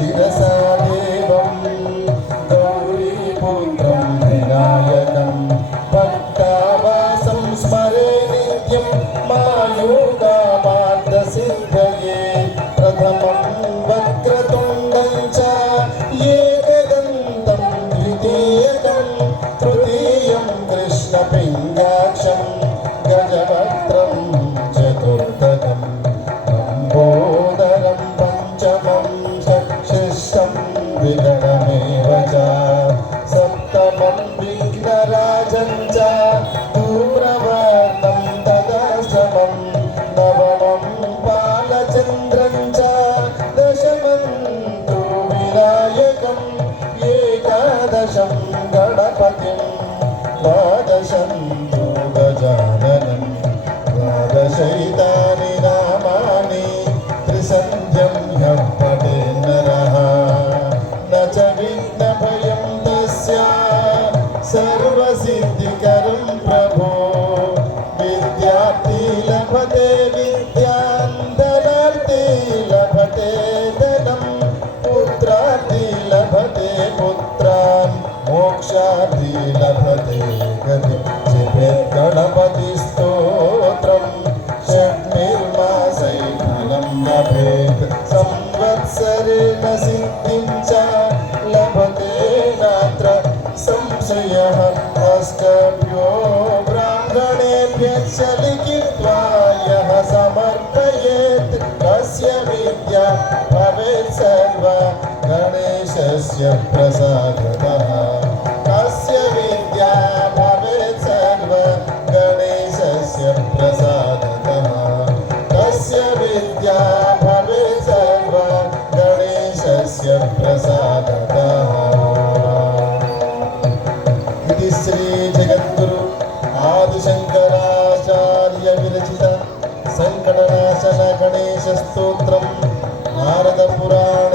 शिरसादेवं गौरीपुत्रं विनायकं भक्तावासं स्मरे नित्यं मायोगामार्गसिद्धये प्रथमं वक्रतुण्डं च एकदन्तं द्वितीयकं तृतीयं कृष्णपिङ्गाक्षं गजवक्त्रं चतुर्थकं लम्बोदरं पञ्चमं विगणमेव च सप्तमं विघ्नराजं च धूम्रवर्णं तदशमं नवमं बालचन्द्रं च दशमं तु विनायकं एकादशं गणपतिं द्वादशं तु गजाननं द्वादशैतानि नामानि त्रिसन्ध्यं ह्यः पठेन् नरः न च विघ्नभयं तस्य सर्वसिद्धिकरं प्रभो विद्यार्थी लभते विद्यां धनार्थी लभते धनं पुत्रार्थी लभते पुत्रान् मोक्षार्थी लभते गतिं जपेत् गणपतिस्तोत्रं षट्निर्मासै फलं लभेत् संवत्सरेण सिद्धिं च लभते नात्र संशयः अष्टभ्यो ब्राह्मणेभ्यश्च लिखित्वा यः समर्पयेत् तस्य विद्या भवेत् सर्वा गणेशस्य प्रसादतः तस्य विद्या भवेत् सर्वा गणेशस्य प्रसादतः तस्य विद्या भवेत् सर्वा गणेशस्य प्रसादतः। इति श्री जगद्गुरु आदिशंकराचार्य विरचित संकटनाशन गणेश स्तोत्रम् नारद पुराण